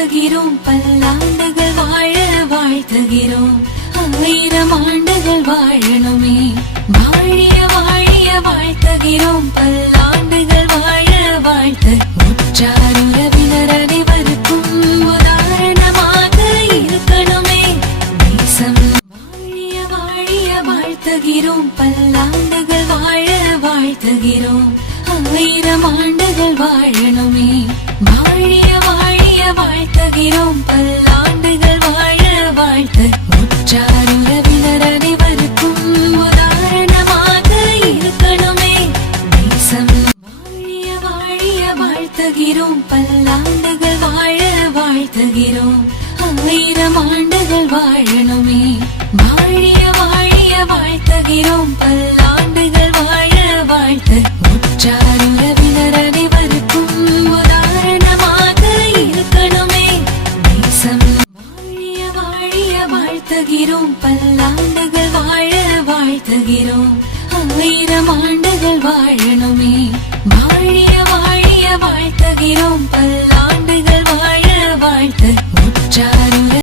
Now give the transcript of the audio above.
வாழ்த்துகிறோம் பல்லாண்டுகள் வாழ வாழ்த்துகிறோம் 1000 ஆண்டுகள் வாழணுமே வாழிய வாழிய வாழ்த்துகிறோம் பல்லாண்டுகள் வாழ வாழ்த்து உற்றார் உறவினர் அனைவருக்கும் உதாரணமாக இருக்கணுமே தேசம் வாழிய வாழிய வாழ்த்துகிறோம் பல்லாண்டுகள் வாழ வாழ்த்துகிறோம் 1000 ஆண்டுகள் வாழணுமே வாழிய வாழிய வாழ்த்துகிறோம் பல்லாண்டுகள் வாழ வாழ்த்து உற்றார் உறவினர் அனைவருக்கும் உதாரணமாக இருக்கணுமே தேசம் வாழிய வாழிய வாழ்த்துகிறோம் பல்லாண்டுகள் வாழ வாழ்த்துகிறோம் 1000 ஆண்டுகள் வாழணுமே வாழிய வாழிய வாழ்த்துகிறோம் பல்லாண்டுகள் வாழ வாழ்த்து உற்றார் உறவினர் அனைவருக்கும் உதாரணமாக இருக்கணுமே தேசம் வாழிய வாழிய வாழ்த்துகிறோம் பல்லாண்டுகள் வாழ வாழ்த்துகிறோம் 1000 ஆண்டுகள் வாழணுமே வாழிய